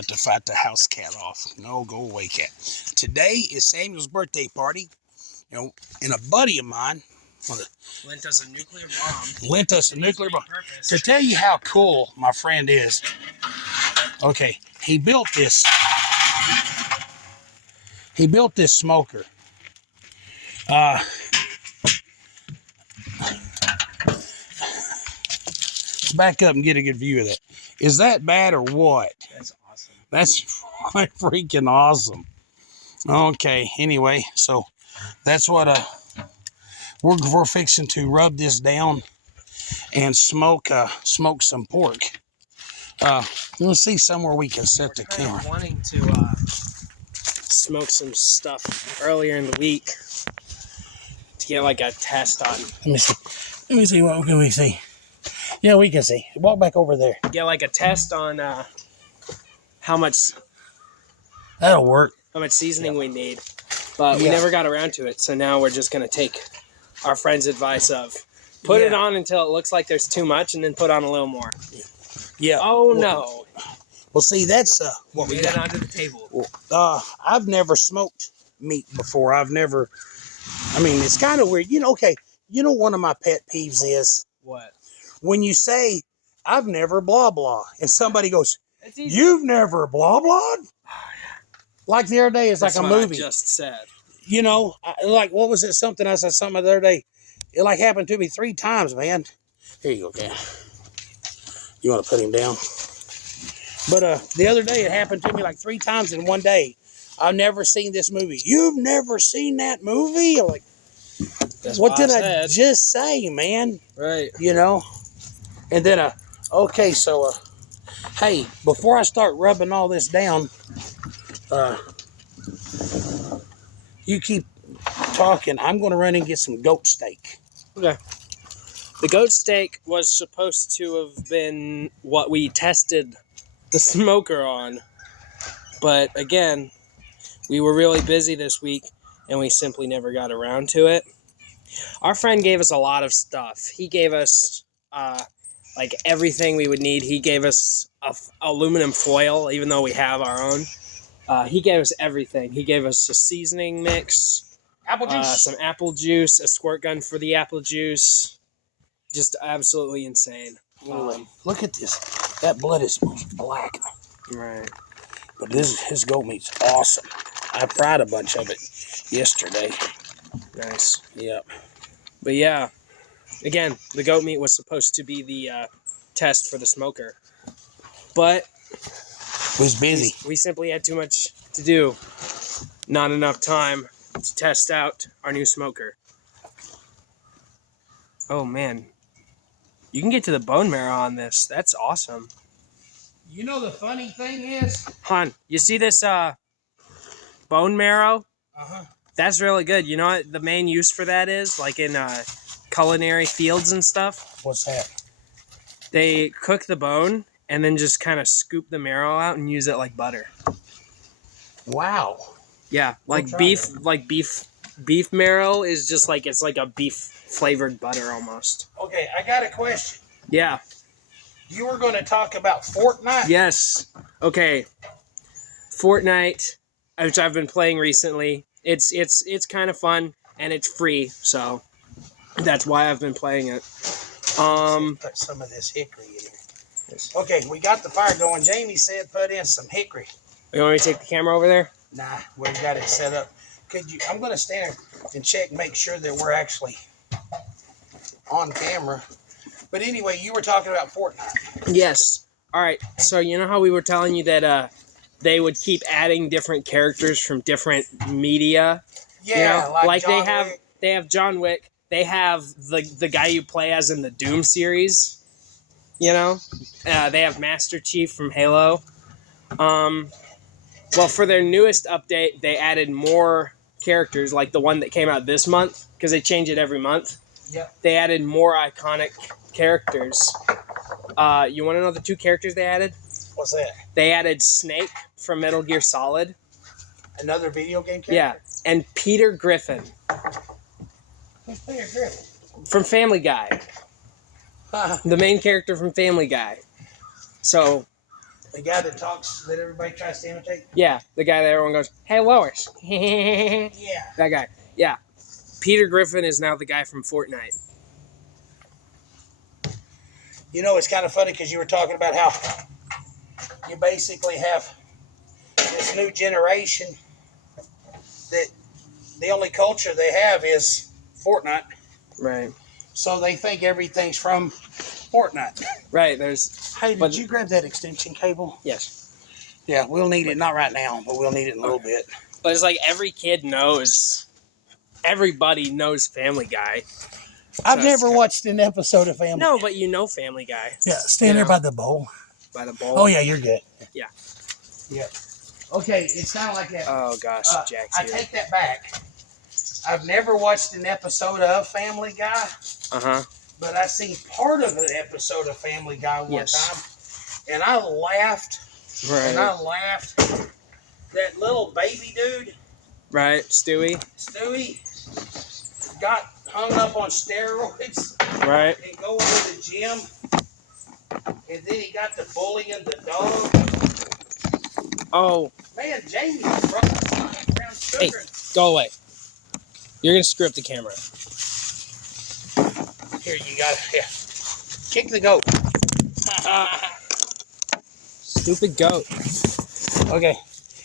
have to fight the house cat off. No, go away, cat. Today is Samuel's birthday party. You know, and a buddy of mine lent us a nuclear bomb. To tell you how cool my friend is. Okay, he built this. He built this smoker. Let's back up and get a good view of that. Is that bad or what? That's awesome. That's freaking awesome. Okay, anyway, so that's what we're fixing to rub this down and smoke some pork. Let's see somewhere we can set the camera. Wanting to smoke some stuff earlier in the week to get like a test on. Let me see. Let me see. What can we see? Yeah, we can see. Walk back over there. Get like a test on how much. That'll work. How much seasoning we need, but we never got around to it. So now we're just gonna take our friend's advice of put it on until it looks like there's too much, and then put on a little more. Yeah. Oh no. Well, see, that's what we got onto the table. I've never smoked meat before. I mean, it's kind of weird. You know, okay, you know one of my pet peeves is what? When you say, I've never blah blah, and somebody goes, you've never blah blah? Like the other day, it's like a movie. I just said. You know, like, what was it? Something I said something the other day. It like happened to me 3 times, man. Here you go, Cal. You want to put him down? But the other day, it happened to me like 3 times in one day. I've never seen this movie. You've never seen that movie? I'm like, what did I just say, man? Right. You know? And then, okay, so, hey, before I start rubbing all this down, you keep talking. I'm going to run and get some goat steak. Okay. The goat steak was supposed to have been what we tested the smoker on. But again, we were really busy this week and we simply never got around to it. Our friend gave us a lot of stuff. He gave us like everything we would need. He gave us aluminum foil, even though we have our own. He gave us everything. He gave us a seasoning mix, apple juice, some apple juice, a squirt gun for the apple juice. Just absolutely insane. Look at this. That blood is black. Right. But his goat meat's awesome. I fried a bunch of it yesterday. Nice. Yep. But yeah, again, the goat meat was supposed to be the test for the smoker. But we was busy. We simply had too much to do. Not enough time to test out our new smoker. Oh, man. You can get to the bone marrow on this. That's awesome. You know the funny thing is? Hon, you see this bone marrow? Uh-huh. That's really good. You know what the main use for that is? Like in culinary fields and stuff? What's that? They cook the bone and then just kind of scoop the marrow out and use it like butter. Wow. Yeah, beef marrow is just like, it's like a beef flavored butter almost. Okay, I got a question. Yeah. You were going to talk about Fortnite? Yes. Okay. Fortnite, which I've been playing recently. It's kind of fun and it's free, so that's why I've been playing it. Put some of this hickory in here. Okay, we got the fire going. Jamie said put in some hickory. You want me to take the camera over there? Nah, we got it set up. I'm going to stand and check and make sure that we're actually on camera. But anyway, you were talking about Fortnite. Yes. All right. So you know how we were telling you that they would keep adding different characters from different media? Yeah, you know? like John Wick. They have John Wick. They have the guy you play as in the Doom series. You know? They have Master Chief from Halo. Well, for their newest update, they added more characters, like the one that came out this month, because they change it every month. Yep. They added more iconic characters. You want to know the 2 characters they added? What's that? They added Snake from Metal Gear Solid. Another video game character? Yeah, and Peter Griffin. Who's Peter Griffin? From Family Guy. The main character from Family Guy. So, The guy that talks, that everybody tries to imitate? Yeah, the guy that everyone goes, "Hey, Lois." Yeah. That guy. Yeah. Peter Griffin is now the guy from Fortnite. You know, it's kind of funny because you were talking about how you basically have this new generation that the only culture they have is Fortnite. Right. So they think everything's from Fortnite. Right. There's. Hey, did But you grab that extension cable? yes. Yeah, we'll need it. Not right now, but we'll need it in a little bit. But it's like every kid knows. Everybody knows Family Guy. I've never watched an episode of Family. No, but you know Family Guy. Yeah, stand there by the bowl. By the bowl. Oh, yeah, you're good. Yeah. Yeah. Okay, it's not like that. Oh gosh, Jack's I here. take that back. I've never watched an episode of Family Guy, but I seen part of an episode of Family Guy one time, and I laughed. Right. And I laughed. That little baby dude, right, Stewie, got hung up on steroids, right, and going to the gym, and then he got to bullying the dog. Oh, man, Jamie brought brown sugar. Hey, go away. You're gonna screw up the camera. Here, you got it. Yeah. Kick the goat. Stupid goat. Okay.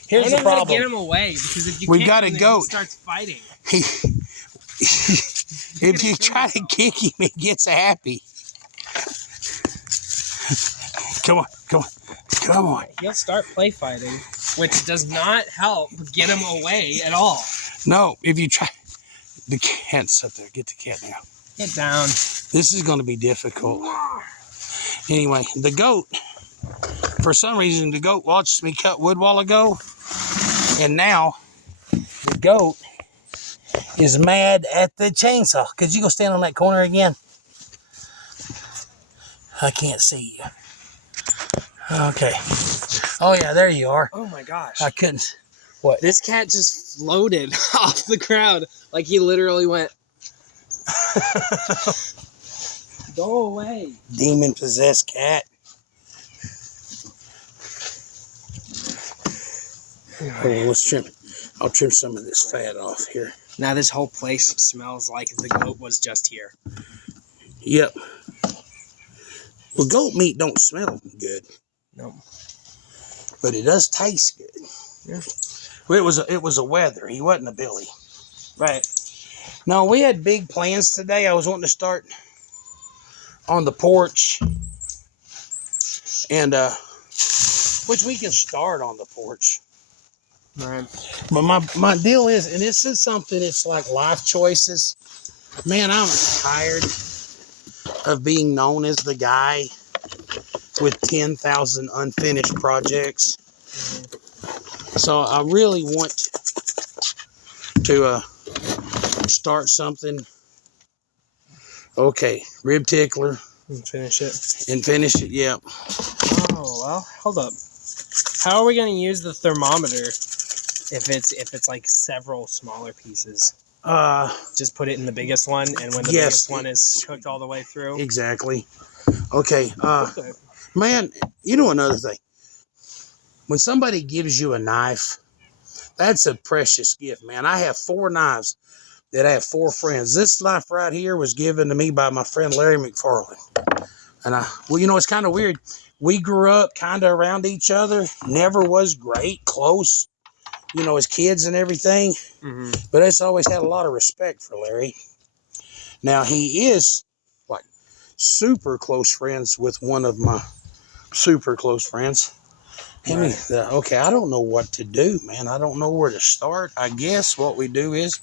Here's the problem. Get him away because if you we got a goat. He starts fighting. If you try to kick him, he gets happy. Come on. He'll start play fighting, which does not help get him away at all. No, if you try. The cat's up there. Get the cat now. Get down. This is going to be difficult. Anyway, the goat. For some reason, the goat watched me cut wood a while ago, and now the goat is mad at the chainsaw. Could you go stand on that corner again? I can't see you. Okay. Oh, yeah, there you are. Oh, my gosh. I couldn't. What? This cat just floated off the ground. Like he literally went. Go away. Demon-possessed cat. Oh, let's trim. I'll trim some of this fat off here. Now this whole place smells like the goat was just here. Yep. Well, goat meat don't smell good. No. But it does taste good. Yeah. Well, it was a weather. He wasn't a Billy. Right. No, we had big plans today. I was wanting to start on the porch. And, which we can start on the porch. Right. But my deal is, and this is something, it's like life choices. Man, I'm tired of being known as the guy with 10,000 unfinished projects. Mm-hmm. So I really want to start something. Okay, rib tickler. And finish it. And finish it, yeah. Oh, well, hold up. How are we going to use the thermometer if it's like several smaller pieces? Just put it in the biggest one, and when the biggest one is cooked all the way through? Exactly. Okay, man, you know another thing. When somebody gives you a knife, that's a precious gift, man. I have 4 knives that I have 4 friends. This knife right here was given to me by my friend Larry McFarland. And well, you know, it's kind of weird. We grew up kind of around each other. Never was great, close, you know, as kids and everything. Mm-hmm. But I just always had a lot of respect for Larry. Now, he is, like, super close friends with one of my super close friends. Right. Okay, I don't know what to do, man. I don't know where to start. I guess what we do is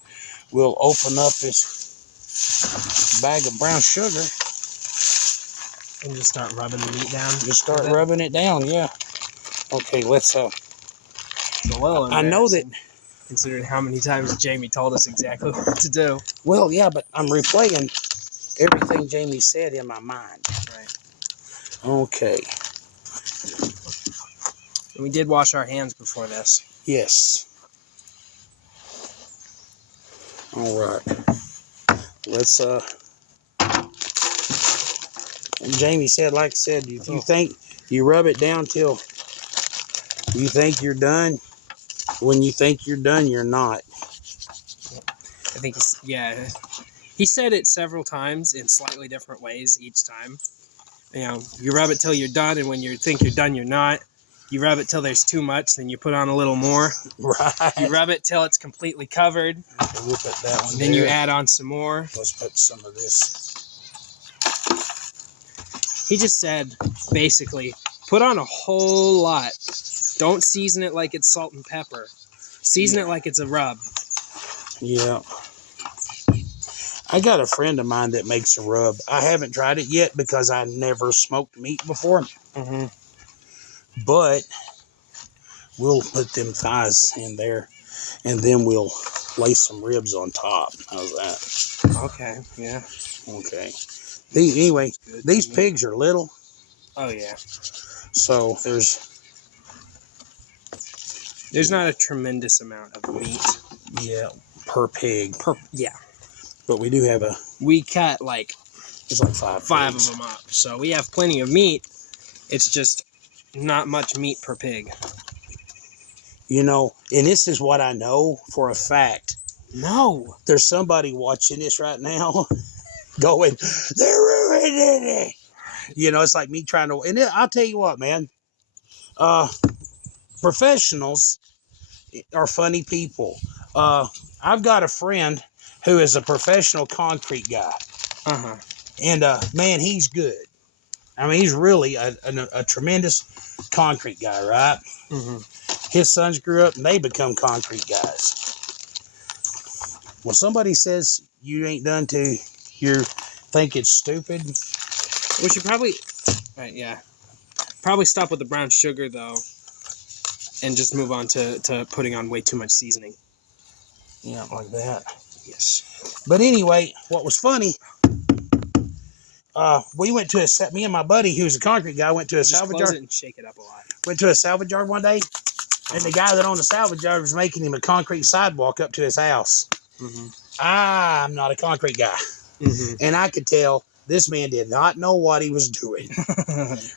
we'll open up this bag of brown sugar. And just start rubbing the meat down? Just start rubbing it down, yeah. Okay, let's, I know that, considering how many times Jamie told us exactly what to do. Well, yeah, but I'm replaying everything Jamie said in my mind. Right. Okay. And we did wash our hands before this. Yes. All right. Let's, Jamie said, like I said, if you think you rub it down till You think you're done. When you think you're done, you're not. I think he said it several times in slightly different ways each time. You know, you rub it till you're done, and when you think you're done, you're not. You rub it till there's too much, then you put on a little more. Right. You rub it till it's completely covered. Okay, we'll put that one Then there. you add on some more. Let's put some of this. He just said, basically, put on a whole lot. Don't season it like it's salt and pepper. Season it like it's a rub. Yeah. I got a friend of mine that makes a rub. I haven't tried it yet because I never smoked meat before. Mm-hmm. But we'll put them thighs in there, and then we'll lay some ribs on top. How's that? Okay, yeah. Okay. Anyway, these pigs are little. Oh, yeah. So there's not a tremendous amount of meat. Yeah, per pig. Yeah. But we do have We cut like there's like five of them up. So we have plenty of meat. It's just not much meat per pig. You know, and this is what I know for a fact. No. There's somebody watching this right now going, they're ruining it. You know, it's like me trying to, and I'll tell you what, man. Professionals are funny people. I've got a friend who is a professional concrete guy. Uh-huh. And, man, he's good. I mean, he's really a tremendous concrete guy, right? Mm-hmm. His sons grew up and they become concrete guys. When somebody says you ain't done to you think it's stupid. We should probably, right, yeah. Probably stop with the brown sugar, though, and just move on to putting on way too much seasoning. Yeah, like that. Yes. But anyway, what was funny, we went to me and my buddy, who's a concrete guy, went to a salvage yard. And shake it up a lot. Went to a salvage yard one day, and the guy that owned the salvage yard was making him a concrete sidewalk up to his house. Mm-hmm. I'm not a concrete guy. Mm-hmm. And I could tell this man did not know what he was doing.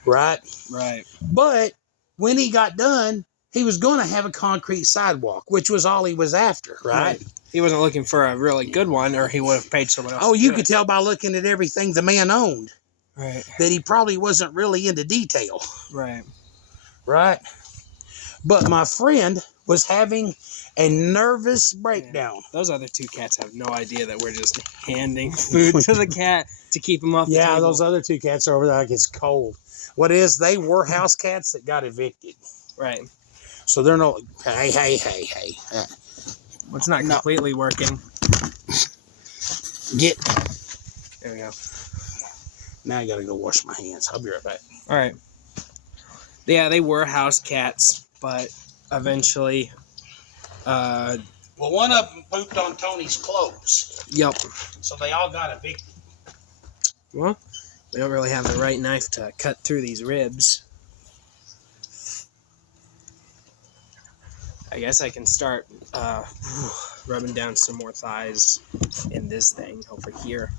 Right? Right. But when he got done, he was going to have a concrete sidewalk, which was all he was after, right? He wasn't looking for a really good one, or he would have paid someone else. Oh, you could tell by looking at everything the man owned. Right. That he probably wasn't really into detail. Right. Right? But my friend was having a nervous breakdown. Those other two cats have no idea that we're just handing food to the cat to keep him off the table. Yeah, those other two cats are over there like it's cold. What is, they were house cats that got evicted. Right. So they're not, hey. It's not completely working. There we go. Now I gotta go wash my hands. I'll be right back. All right. Yeah, they were house cats, but eventually... well, one of them pooped on Tony's clothes. Yep. So they all got evicted. Well, we don't really have the right knife to cut through these ribs. I guess I can start rubbing down some more thighs in this thing over here.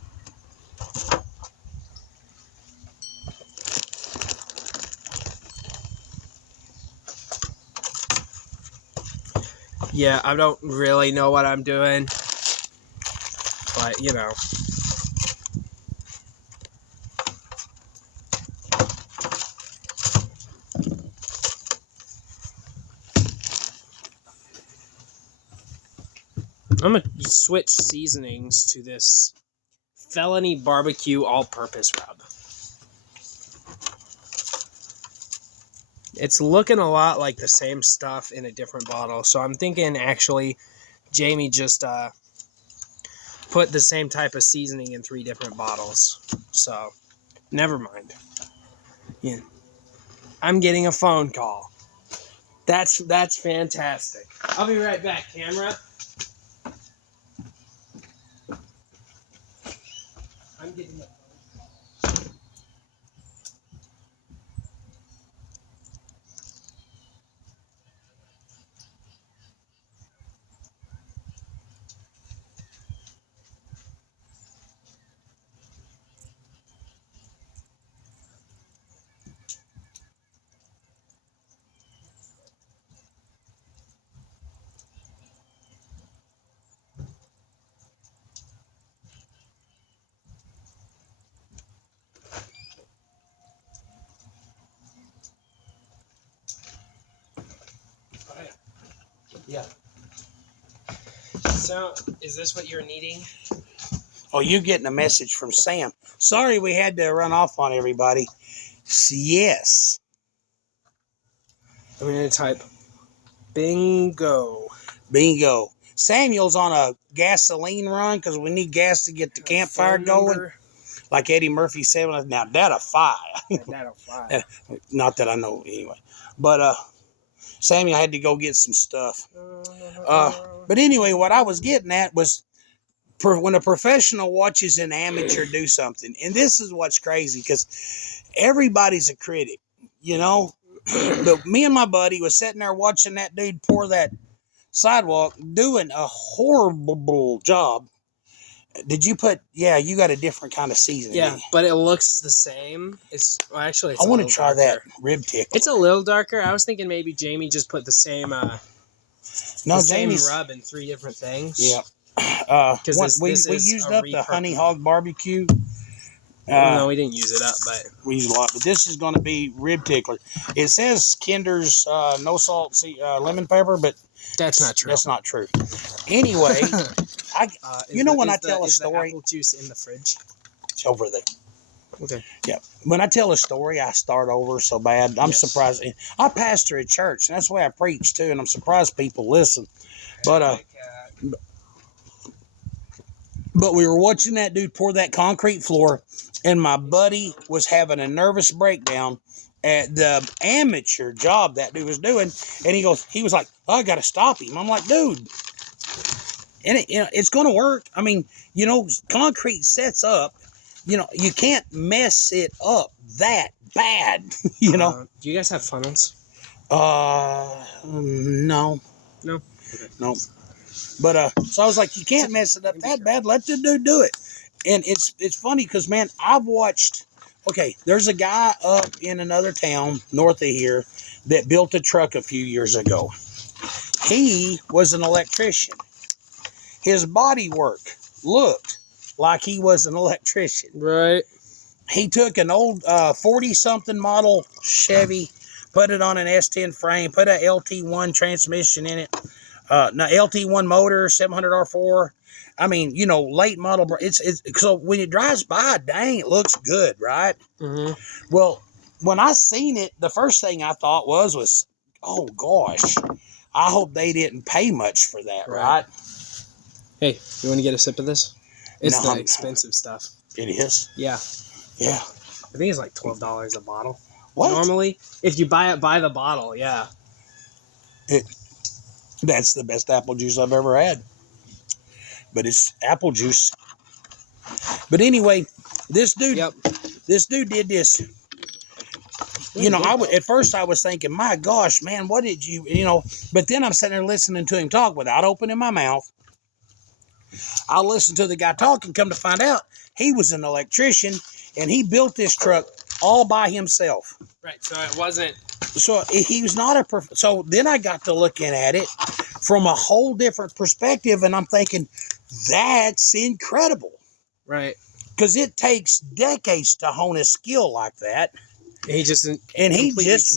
Yeah, I don't really know what I'm doing, but you know. I'm going to switch seasonings to this Felony Barbecue All-Purpose Rub. It's looking a lot like the same stuff in a different bottle, so I'm thinking actually Jamie just put the same type of seasoning in 3 different bottles. So, never mind. Yeah. I'm getting a phone call. That's fantastic. I'll be right back, camera. I'm getting a Yeah. So, is this what you're needing? Oh, you getting a message from Sam. Sorry we had to run off on everybody. Yes. I'm going to type bingo. Bingo. Samuel's on a gasoline run because we need gas to get the campfire going. Like Eddie Murphy said, now that'll fire. That'll fly. Not that I know anyway. But Samuel had to go get some stuff. But anyway, what I was getting at was when a professional watches an amateur do something, and this is what's crazy because everybody's a critic, you know. But me and my buddy was sitting there watching that dude pour that sidewalk, doing a horrible job. Did you put? Yeah, you got a different kind of seasoning. Yeah, but it looks the same. It's actually. It's I want to try that rib tickle. It's a little darker. I was thinking maybe Jamie just put the same. Same rub in 3 different things. Yeah. Because we used up the honey hog barbecue. No, we didn't use it up, but we used a lot. But this is going to be rib tickler. It says Kinder's no salt lemon pepper, but that's not true. That's not true. Anyway, when I tell a story, apple juice in the fridge. It's over there. Okay. Yeah. When I tell a story, I start over so bad. I'm surprised. I pastor a church, and that's the way I preach too. And I'm surprised people listen. But But we were watching that dude pour that concrete floor, and my buddy was having a nervous breakdown at the amateur job that dude was doing. And he was like, oh, I got to stop him. I'm like, dude, and it's going to work. I mean, concrete sets up, you can't mess it up that bad, Do you guys have funnels? No. No? Okay. No. But so I was like, you can't mess it up that bad. Let the dude do it. And it's funny because, man, I've watched. Okay, there's a guy up in another town north of here that built a truck a few years ago. He was an electrician. His body work looked like he was an electrician. Right. He took an old 40-something model Chevy, put it on an S10 frame, put a LT1 transmission in it. LT1 motor, 700 R4. I mean, late model. It's so when it drives by, dang, it looks good, right? Mm-hmm. Well, when I seen it, the first thing I thought was, oh gosh, I hope they didn't pay much for that, right? Hey, you want to get a sip of this? It's No, the expensive stuff. It is. Yeah. Yeah. I think it's like $12 a bottle. What? Normally, if you buy it by the bottle, yeah. That's the best apple juice I've ever had. But it's apple juice. But anyway, this dude did this. At first I was thinking, my gosh, man, what did you, but then I'm sitting there listening to him talk without opening my mouth. I'll listen to the guy talk and come to find out he was an electrician and he built this truck all by himself. Right, so it wasn't. So he was not so then I got to looking at it from a whole different perspective, and I'm thinking, that's incredible. Right. Because it takes decades to hone a skill like that. He just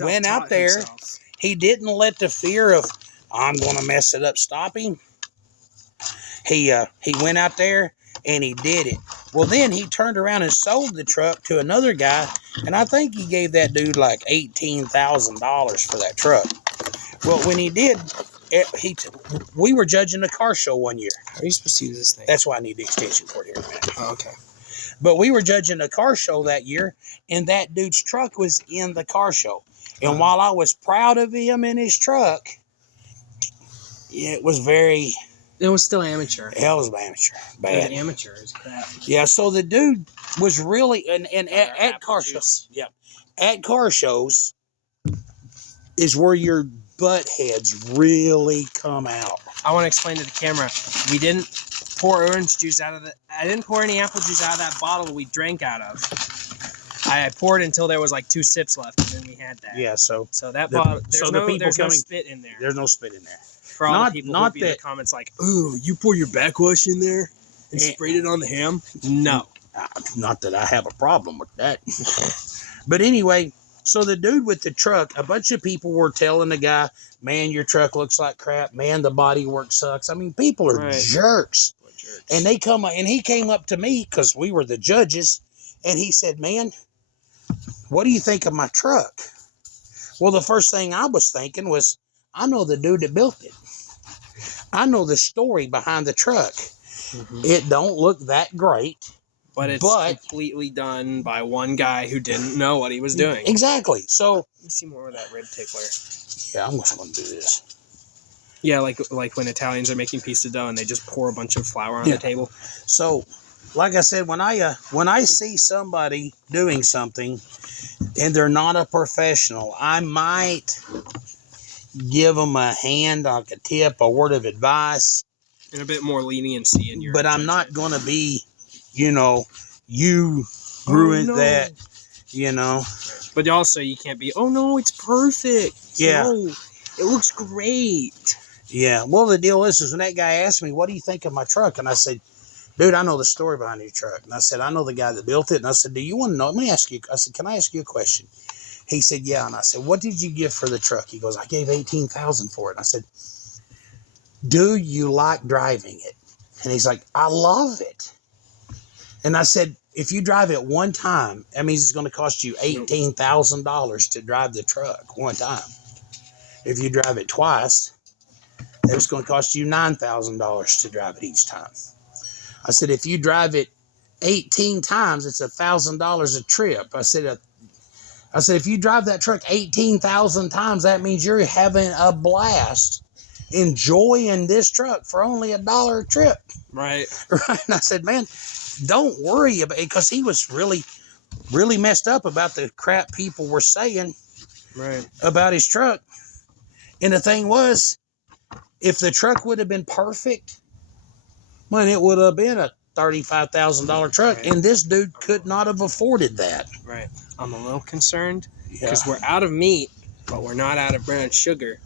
went out there. Himself. He didn't let the fear of, I'm going to mess it up, stop him. He went out there and he did it. Well, then he turned around and sold the truck to another guy, and I think he gave that dude like $18,000 for that truck. Well, when he did, we were judging a car show one year. How are you supposed to use this thing? That's why I need the extension cord here, man. Oh, okay. But we were judging a car show that year, and that dude's truck was in the car show. And while I was proud of him and his truck, it was very... It was still amateur. Hell, was amateur. Bad. Amateur is crap. Yeah, so the dude was really... And at car shows... Yeah. At car shows is where your butt heads really come out. I want to explain to the camera. We didn't pour orange juice out of I didn't pour any apple juice out of that bottle we drank out of. I poured until there was like 2 sips left, and then we had that. Yeah, so that bottle. There's no spit in there. There's no spit in there. For all the people who be in the comments like, "Ooh, you pour your backwash in there and sprayed it on the ham?" No, not that I have a problem with that. But anyway, So the dude with the truck, a bunch of people were telling the guy, man, your truck looks like crap. Man, the body work sucks. I mean, people are jerks. And they come and he came up to me because we were the judges. And he said, man, what do you think of my truck? Well, the first thing I was thinking was, I know the dude that built it. I know the story behind the truck. Mm-hmm. It don't look that great. But it's completely done by one guy who didn't know what he was doing. Exactly. So let me see more of that red tickler. Yeah, I'm just going to do this. Yeah, like when Italians are making pizza dough and they just pour a bunch of flour on the table. So, like I said, when I see somebody doing something and they're not a professional, I might give them a hand, like a tip, a word of advice, and a bit more leniency in your. But I'm not going to be, you ruined that, But also, you can't be, oh no, it's perfect. Yeah. No, it looks great. Yeah. Well, the deal is when that guy asked me, what do you think of my truck? And I said, dude, I know the story behind your truck. And I said, I know the guy that built it. And I said, do you want to know? Let me ask you. I said, can I ask you a question? He said, yeah. And I said, what did you give for the truck? He goes, I gave $18,000 for it. And I said, do you like driving it? And he's like, I love it. And I said, if you drive it one time, that means it's going to cost you $18,000 to drive the truck one time. If you drive it twice, it's going to cost you $9,000 to drive it each time. I said, if you drive it 18 times, it's $1,000 a trip. I said, if you drive that truck 18,000 times, that means you're having a blast enjoying this truck for only $1 a trip. Right. Right. And I said, man, don't worry about it, because he was really, really messed up about the crap people were saying about his truck. And the thing was, if the truck would have been perfect, man, it would have been a $35,000 truck. Right. And this dude could not have afforded that. Right. I'm a little concerned because we're out of meat, but we're not out of brown sugar.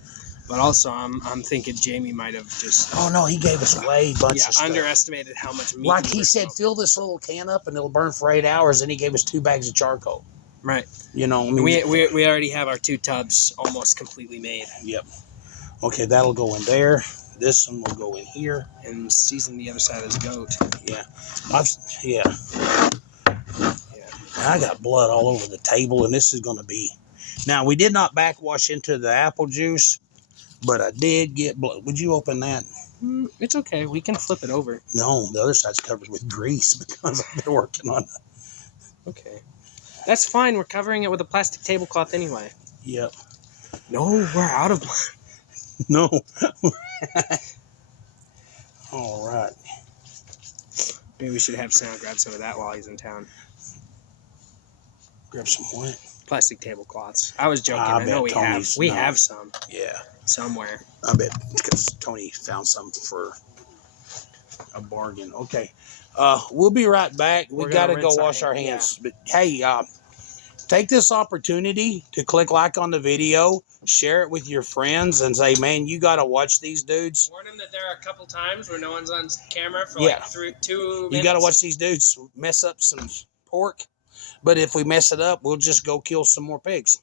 But also, I'm thinking Jamie might have just... Oh, no, he gave us way bunch of stuff. Underestimated how much meat... Like he said, fill this little can up and it'll burn for 8 hours, and he gave us 2 bags of charcoal. Right. I mean, we already have our 2 tubs almost completely made. Yep. Okay, that'll go in there. This one will go in here. And season the other side of this goat. Yeah. I got blood all over the table, and this is going to be... Now, we did not backwash into the apple juice, but I did get blood. Would you open that? It's okay. We can flip it over. No, the other side's covered with grease because I've been working on it. Okay. That's fine. We're covering it with a plastic tablecloth anyway. Yep. No, we're out of blood. No. All right. Maybe we should have Sam grab some of that while he's in town. Grab some what? Plastic tablecloths. I was joking. I know we have some. Yeah. Somewhere. I bet because Tony found some for a bargain. Okay. We'll be right back. We got to go wash our hands. Yeah. But hey, take this opportunity to click like on the video, share it with your friends, and say, man, you got to watch these dudes. Warn them that there are a couple times where no one's on camera for 2 minutes. You got to watch these dudes mess up some pork. But if we mess it up, we'll just go kill some more pigs.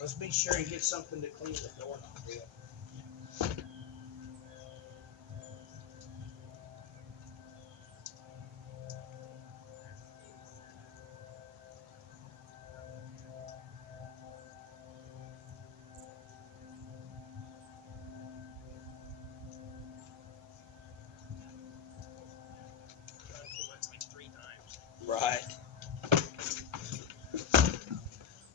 Let's be sure and get something to clean the door with. Right.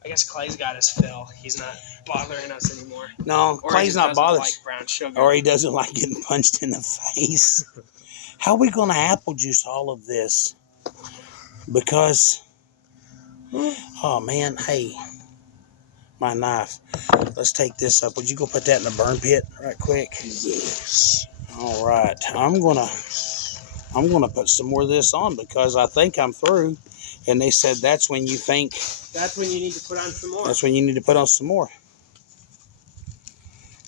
I guess Clay's got his fill. He's not bothering us anymore. No, Clay's not bothering. Like brown sugar. Or he doesn't like getting punched in the face. How are we going to apple juice all of this? Because, oh man, hey, my knife. Let's take this up. Would you go put that in the burn pit right quick? Yes. All right. I'm gonna put some more of this on because I think I'm through. And they said that's when you think... That's when you need to put on some more. That's when you need to put on some more.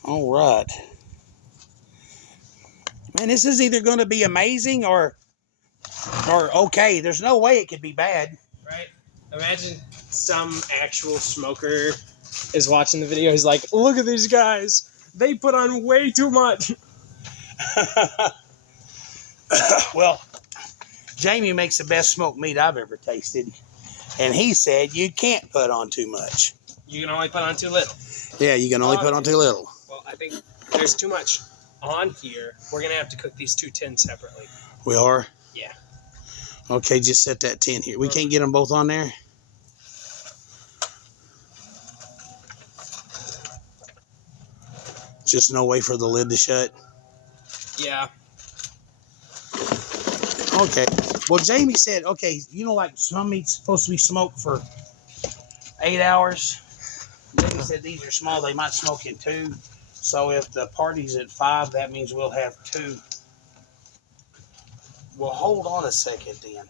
All right. And this is either going to be amazing or okay. There's no way it could be bad. Right? Imagine some actual smoker is watching the video. He's like, look at these guys. They put on way too much. Well, Jamie makes the best smoked meat I've ever tasted. And he said you can't put on too much. You can only put on too little. Yeah, you can only put on too little. Well, I think there's too much on here. We're going to have to cook these 2 tins separately. We are? Yeah. Okay, just set that tin here. We can't get them both on there? Just no way for the lid to shut? Yeah. Okay. Well, Jamie said, okay, you know, like some meat's supposed to be smoked for 8 hours. Jamie said these are small. They might smoke in 2. So if the party's at 5, that means we'll have 2. Well, hold on a second then.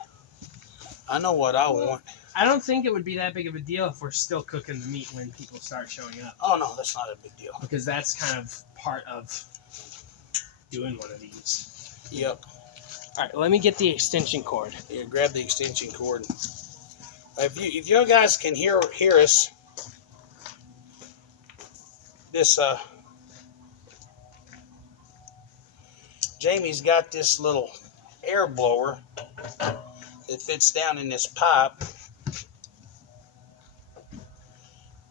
I know what I want. I don't think it would be that big of a deal if we're still cooking the meat when people start showing up. Oh, no, that's not a big deal. Because that's kind of part of doing one of these. Yep. All right, let me get the extension cord. Yeah, grab the extension cord. If you guys can hear us, this Jamie's got this little air blower that fits down in this pipe,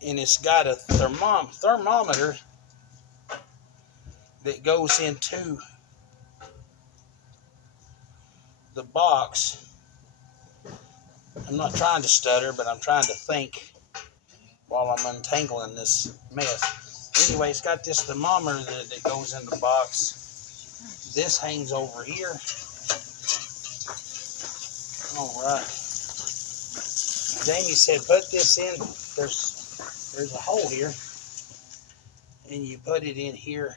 and it's got a thermometer that goes into the box. I'm not trying to stutter, but I'm trying to think while I'm untangling this mess. Anyway, it's got this thermometer that goes in the box. This hangs over here. All right. Jamie said put this in. There's a hole here, and you put it in here.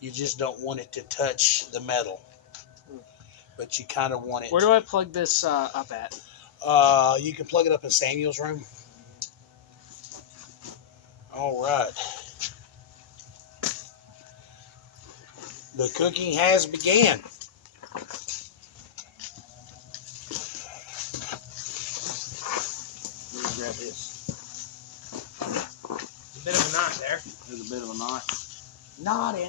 You just don't want it to touch the metal, but you kind of want it. Where do I plug this up at? You can plug it up in Samuel's room. All right. The cooking has began. Let me grab this. A bit of a knot there. There's a bit of a knot. Knotty.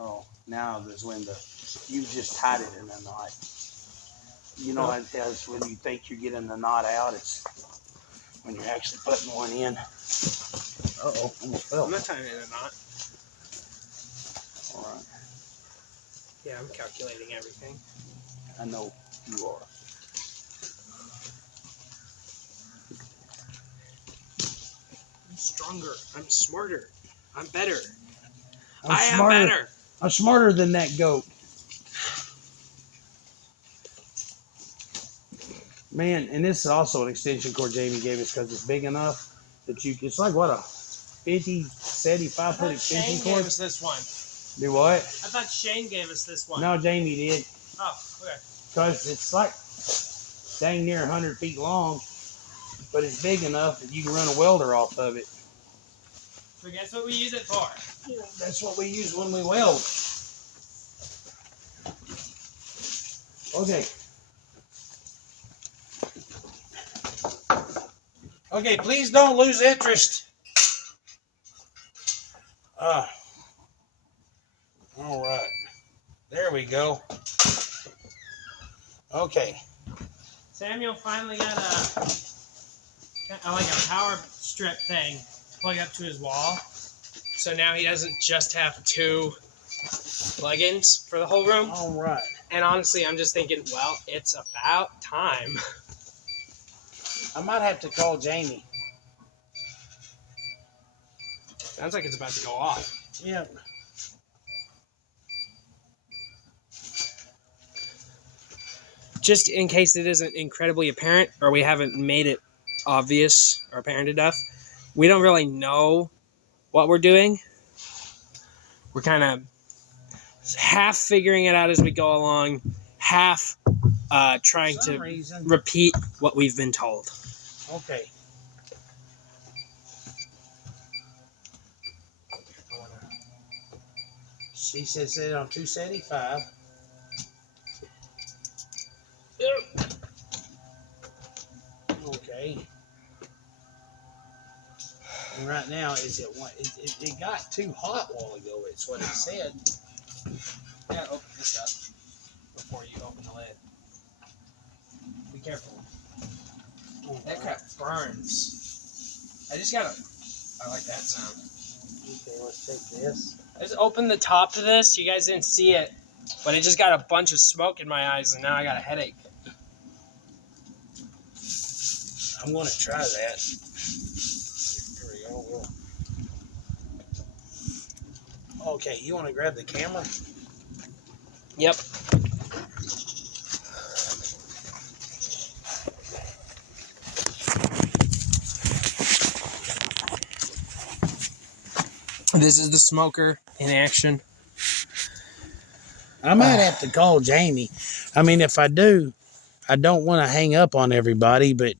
Oh, now there's when you just tied it in a knot. You know, as when you think you're getting the knot out, it's when you're actually putting one in. Uh-oh, almost fell. I'm not tying it in a knot. All right. Yeah, I'm calculating everything. I know you are. I'm stronger. I'm smarter. I'm better. I'm am better. I'm smarter than that goat. Man, and this is also an extension cord Jamie gave us because it's big enough that it's like what, a 50, 75-foot extension Shane cord? gave us this one. Do what? I thought Shane gave us this one. No, Jamie did. Oh, okay. Because it's like dang near 100 feet long, but it's big enough that you can run a welder off of it. So guess what we use it for? That's what we use when we weld. Okay. Okay, please don't lose interest. All right. There we go. Okay. Samuel finally got like a power strip thing to plug up to his wall. So now he doesn't just have 2 plugins for the whole room. All right. And honestly, I'm just thinking, well, it's about time. I might have to call Jamie. Sounds like it's about to go off. Yeah. Just in case it isn't incredibly apparent or we haven't made it obvious or apparent enough, we don't really know what we're doing. We're kind of half figuring it out as we go along, half trying to repeat what we've been told. Okay. She said set it on 275. Okay. And right now, it got too hot a while ago. It's what it said. I gotta open this up before you open the lid. Be careful. That crap burns. I like that sound. Okay, let's take this. I just opened the top of this. You guys didn't see it, but it just got a bunch of smoke in my eyes, and now I got a headache. I'm going to try that. Here we go. Okay, you want to grab the camera? Yep. This is the smoker in action. I might have to call Jamie. I mean, if I do, I don't want to hang up on everybody, but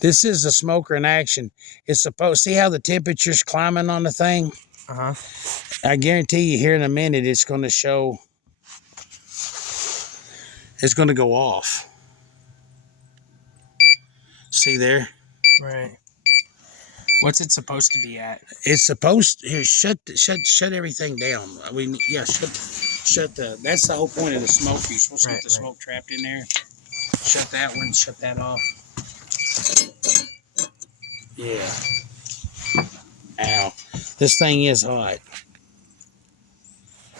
this is a smoker in action. It's supposed, see how the temperature's climbing on the thing? Uh-huh. I guarantee you here in a minute it's going to show, it's going to go off. See there? Right. What's it supposed to be at? It's supposed to, here, shut everything down. I mean, yeah, shut the, that's the whole point of the smoke. You're supposed to get the smoke trapped in there. Shut that one, shut that off. Yeah. Ow. This thing is hot.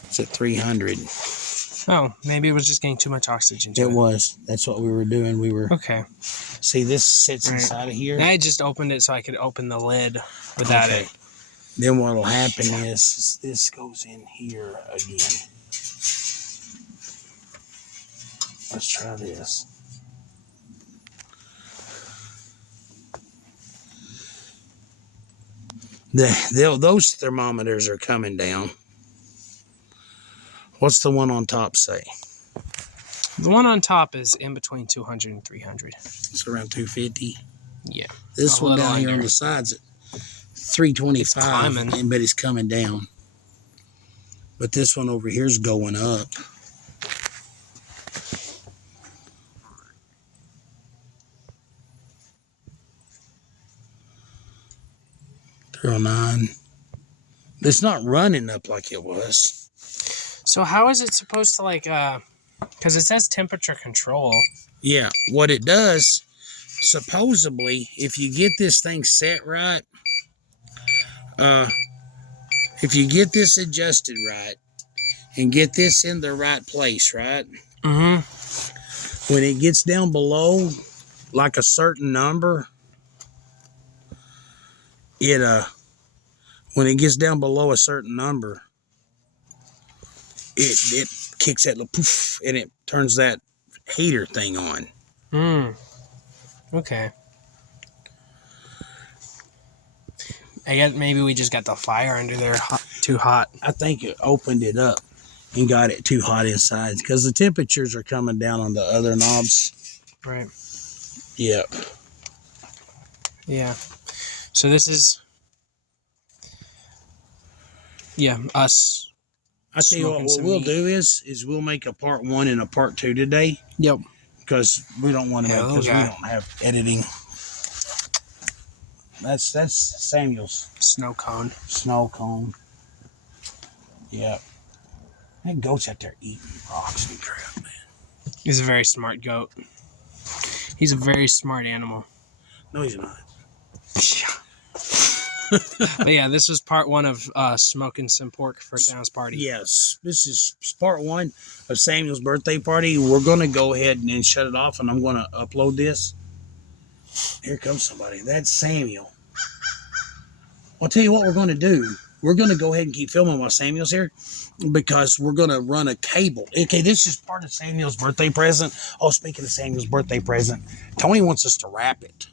It's at 300. Oh, maybe it was just getting too much oxygen to it. It was. That's what we were doing. We were. Okay. See, this sits inside of here. I just opened it so I could open the lid without it. Then what will happen is this goes in here again. Let's try this. Those thermometers are coming down. What's the one on top say? The one on top is in between 200 and 300. It's around 250. Yeah. This one down here on the side's at 325, but it's coming down. But this one over here is going up. .09. It's not running up like it was. So how is it supposed to because it says temperature control. Yeah, what it does, supposedly, if you get this thing set right, if you get this adjusted right and get this in the right place, right? Mm-hmm. When it gets down below like a certain number, when it gets down below a certain number, it kicks that little poof and it turns that heater thing on. Okay. I guess maybe we just got the fire under there too hot. I think it opened it up and got it too hot inside because the temperatures are coming down on the other knobs. Right. Yep. Yeah. So this is, us. I tell you what we'll do is we'll make a part 1 and a part 2 today. Yep. Because we don't want to we don't have editing. That's Samuel's snow cone. Snow cone. Yep. That goat's out there eating rocks and crap, man. He's a very smart goat. He's a very smart animal. No, he's not. But yeah, this was part 1 of smoking some pork for Sam's party. Yes, this is part 1 of Samuel's birthday party. We're going to go ahead and shut it off, and I'm going to upload this. Here comes somebody. That's Samuel. I'll tell you what we're going to do. We're going to go ahead and keep filming while Samuel's here because we're going to run a cable. Okay, this is part of Samuel's birthday present. Oh, speaking of Samuel's birthday present, Tony wants us to wrap it.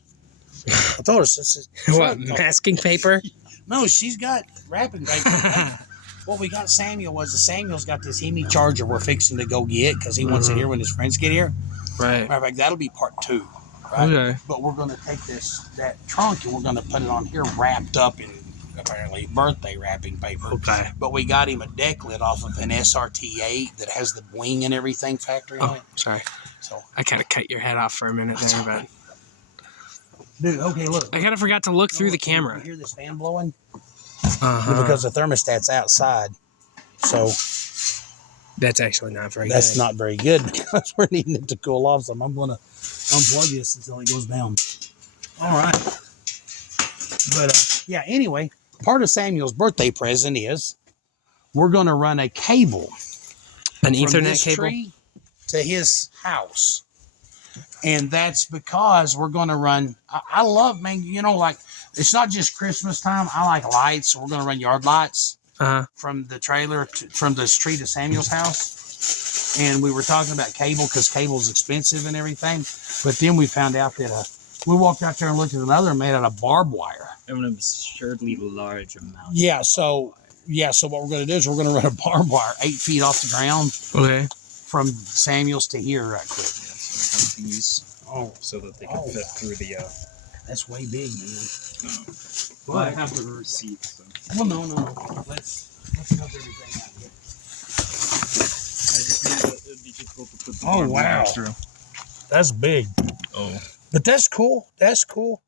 I told her, this what, masking paper? No, she's got wrapping paper. What we got Samuel's got this Hemi charger we're fixing to go get because he wants it here when his friends get here. Right. Matter of fact, that'll be part 2. Right? Okay. But we're going to take that trunk and we're going to put it on here wrapped up in apparently birthday wrapping paper. Okay. But we got him a deck lid off of an SRT8 that has the wing and everything factory on Oh, it. sorry. So, I kind of cut your head off for a minute there, but dude, okay, look. I kind of forgot to look through the You camera. hear this fan blowing? Uh-huh. Because the thermostat's outside. So That's actually not very that's good. not very good because we're needing it to cool off. So I'm going to unplug this until it goes down. All right. But yeah, anyway, part of Samuel's birthday present is we're going to run a cable An from Ethernet this cable? tree to his house. And that's because we're going to run. I love, man, you know, like it's not just Christmas time. I like lights. So we're going to run yard lights from the trailer, from the tree to Samuel's house. And we were talking about cable because cable's expensive and everything. But then we found out that we walked out there and looked at another made out of barbed wire. An absurdly large amount. Yeah, so what we're going to do is we're going to run a barbed wire 8 feet off the ground Okay. from Samuel's to here right quick. These, so that they can fit through the. That's way big, man. Well, I have the receipt. So. Well, no. Let's dump everything out here. I just knew that it'd be difficult to put the Oh, barbed wow. wire through. That's big. Oh. But that's cool. That's cool.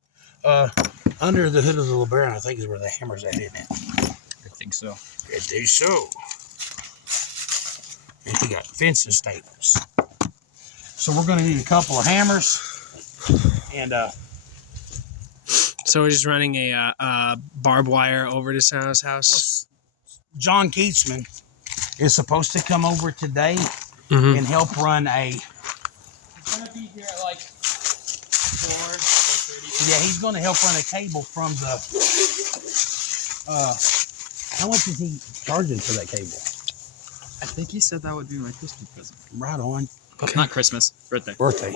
Under the hood of the LeBaron, I think is where the hammer's at, isn't it? I think so. I think so. And he got fencing staples. So we're going to need a couple of hammers. And So we're just running a barbed wire over to Santa's house? John Keatsman is supposed to come over today Mm-hmm. and help run a... He's going to be here at like 4:30. Yeah, he's going to help run a cable from the... how much is he charging for that cable? I think he said that would be my Christmas present. Right on. Not Christmas, birthday. Birthday.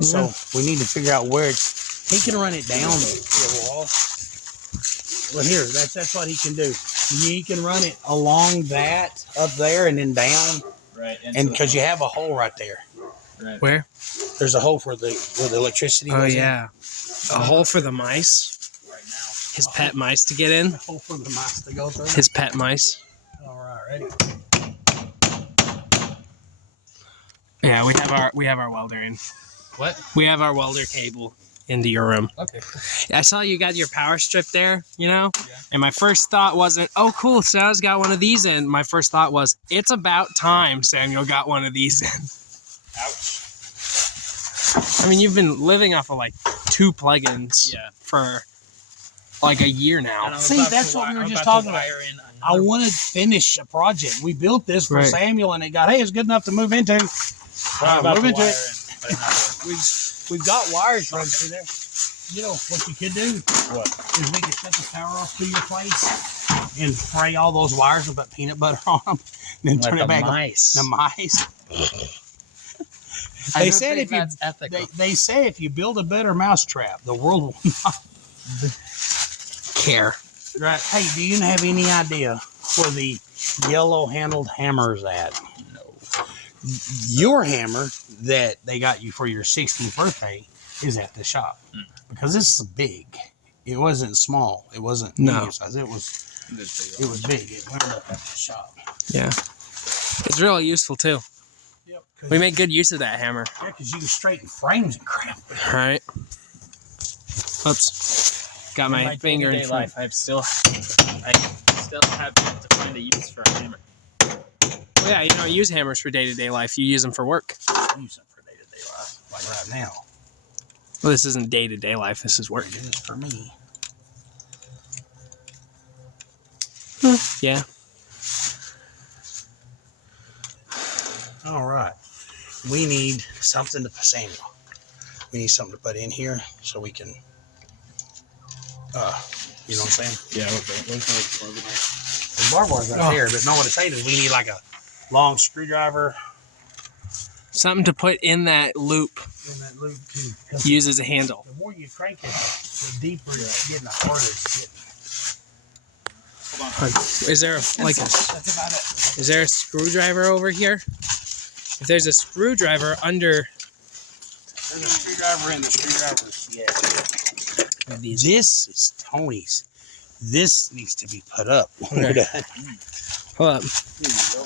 So we need to figure out where it's... He can run it down the wall. Well, here, that's what he can do. He can run it along that up there and then down, Right. and because you have a hole right there. Right. Where? There's a hole where the electricity Oh, goes in. yeah. A hole for the mice? Right now. His pet mice to get in? A hole for the mice to go through. His pet mice? All right, ready? Yeah, we have our welder in. What? We have our welder cable into your room. Okay. I saw you got your power strip there, you know? Yeah. And my first thought wasn't, oh, cool, Sarah's got one of these in. My first thought was, it's about time Samuel got one of these in. Ouch. I mean, you've been living off of like 2 plugins for like a year now. See, that's what we were just talking about. I wanted to finish a project. We built this for Right. Samuel, and it got, hey, it's good enough to move into. Move into it. We've got wires running through there. You know what you could do? What? Is we could shut the power off to your place and spray all those wires and put peanut butter on them, and then turn it back on. Mice. The mice. I They don't said think if you that's ethical. they say if you build a better mousetrap, the world will not Care. Right. Hey, do you have any idea where the yellow handled hammer is at? No. Your hammer that they got you for your 16th birthday is at the shop because this is big. It wasn't small. It wasn't medium size. It was big. It wound up at the shop. Yeah. It's really useful too. Yep. We make good use of that hammer. Yeah, because you can straighten frames and crap. All right. Oops. Got my finger in day-to-day front. life. I still have yet to find a use for a hammer. Well, yeah, you don't use hammers for day-to-day life. You use them for work. I use them for day-to-day life, like right now. Well, this isn't day-to-day life. This is work. It is for me. Yeah. All right. We need something to Samuel. We need something to put in here so we can, you know what I'm saying? Yeah. Okay. The barbed wire's right there, but no, what it's saying is we need like a long screwdriver. Something to put in that loop. In that loop too. 'Cause Use as a handle. the more you crank it, the deeper it's getting, the harder it's getting. Is there That's about it. is there a screwdriver over here? If there's a screwdriver under There's a screwdriver in the screwdriver. Yeah. This is Tony's This needs to be put up. Okay. Hold up. There you go.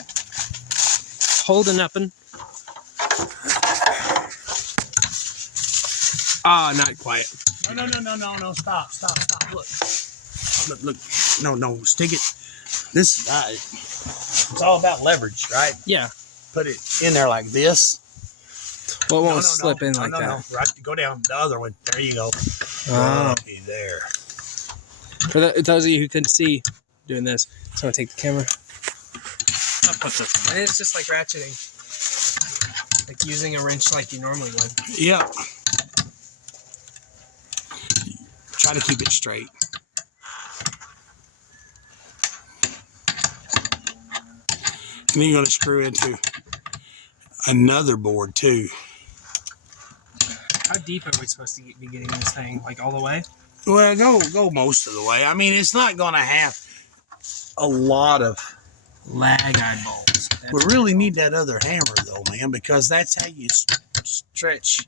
Holding uppin'. Ah, not quite. No. Stop. Look. No. Stick it. This, it's all about leverage, right? Yeah. Put it in there like this. Well, it won't slip in like that. No. Right, go down the other one. There you go. Oh. Okay, there. For those of you who couldn't see doing this, so I'm gonna take the camera. I'll put this. And it's just like ratcheting, like using a wrench like you normally would. Yep. Try to keep it straight. And then you're going to screw into another board too. How deep are we supposed to be getting this thing? Like all the way? Well, go most of the way. I mean, it's not going to have a lot of Lag eyeballs. We really need that other hammer though, man, because that's how you stretch.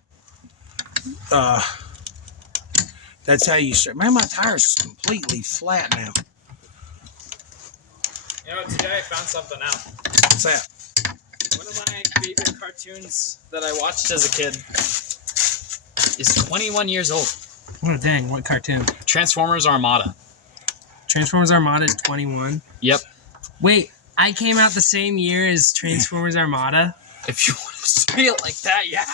That's how you stretch. Man, my tire's completely flat now. You know, today I found something out. What's that? One of my favorite cartoons that I watched as a kid is 21 years old. Oh, dang. What cartoon? Transformers Armada. Transformers Armada is 21. Yep. Wait, I came out the same year as Transformers Armada? If you want to say it like that, yeah.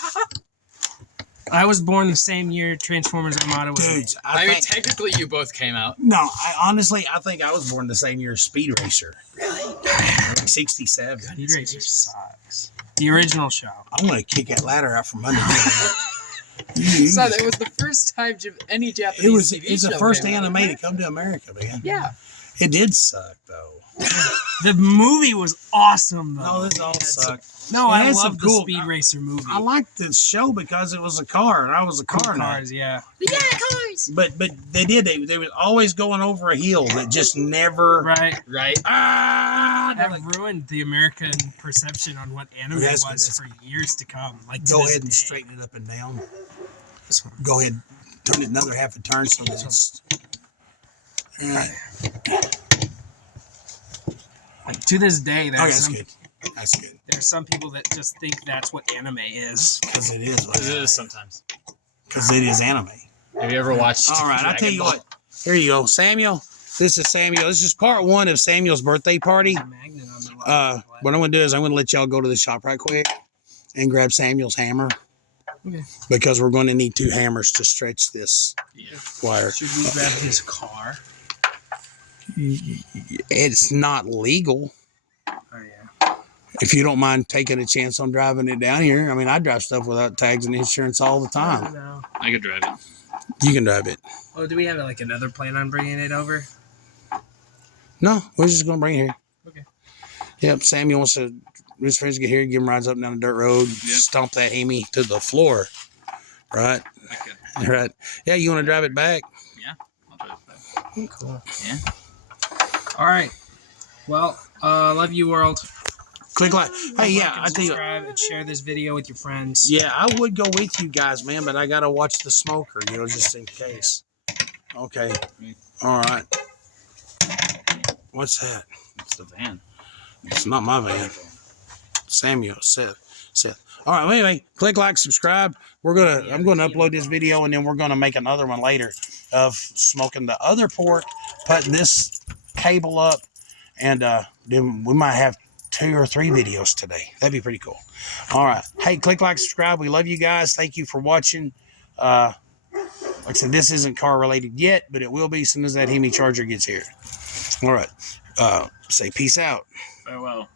I was born the same year Transformers Armada was made. Dudes, I mean, think, technically, you both came out. no, I think I was born the same year as Speed Racer. Really? 67. Speed Racer sucks. The original show. I'm going to kick that ladder out from under me. Son, it was the first time any Japanese TV It's the show first came out, anime right? to come to America, man. Yeah. It did suck, though. The movie was awesome, though. No, this all sucked. No, It I had some love the cool- Speed Racer movie. I liked this show because it was a car, and I was a Cool car nut. cars, yeah. Yeah, cars. But they were always going over a hill that just never. Right. Right. That ruined the American perception on what anime That's was good. for years to come. Like to Go this ahead and day. straighten it up and down. This one. Go ahead, turn it another half a turn so that it's. All right. Like to this day, Oh, that's some good. That's good. there's some people that just think that's what anime is. Because it is. It is sometimes. Because it is anime. Have you ever watched? All right, I'll tell you Dragon what. Here you go, Samuel. This is Samuel. This is part one of Samuel's birthday party. A magnet on the left. What I'm going to do is I'm going to let y'all go to the shop right quick and grab Samuel's hammer. Okay. Because we're going to need 2 hammers to stretch this wire. Should we grab his car? It's not legal. Oh yeah. If you don't mind taking a chance on driving it down here. I mean, I drive stuff without tags and insurance all the I time. don't know. I could drive it. You can drive it. Oh, do we have like another plan on bringing it over? No, we're just going to bring it here. Okay. Yep, Samuel wants to, his friends get here, give him rides up and down the dirt road, stomp that Amy to the floor. Right? Okay. Right. Yeah, you want to drive it back? Yeah. I'll drive it back. Cool. Yeah. All right. Well, love you, world. Click like. Hey, yeah, Like I and tell you. subscribe and share this video with your friends. Yeah, I would go with you guys, man, but I got to watch the smoker, just in case. Okay. All right. What's that? It's the van. It's not my van. Samuel, Seth. All right. Well, anyway, click like, subscribe. I'm gonna upload this video, and then we're gonna make another one later of smoking the other port, putting this cable up, and then we might have 2 or 3 videos today. That'd be pretty cool. All right. Hey, click like, subscribe. We love you guys. Thank you for watching. Like I said, this isn't car related yet, but it will be as soon as that Hemi Charger gets here. All right. Say peace out. Farewell.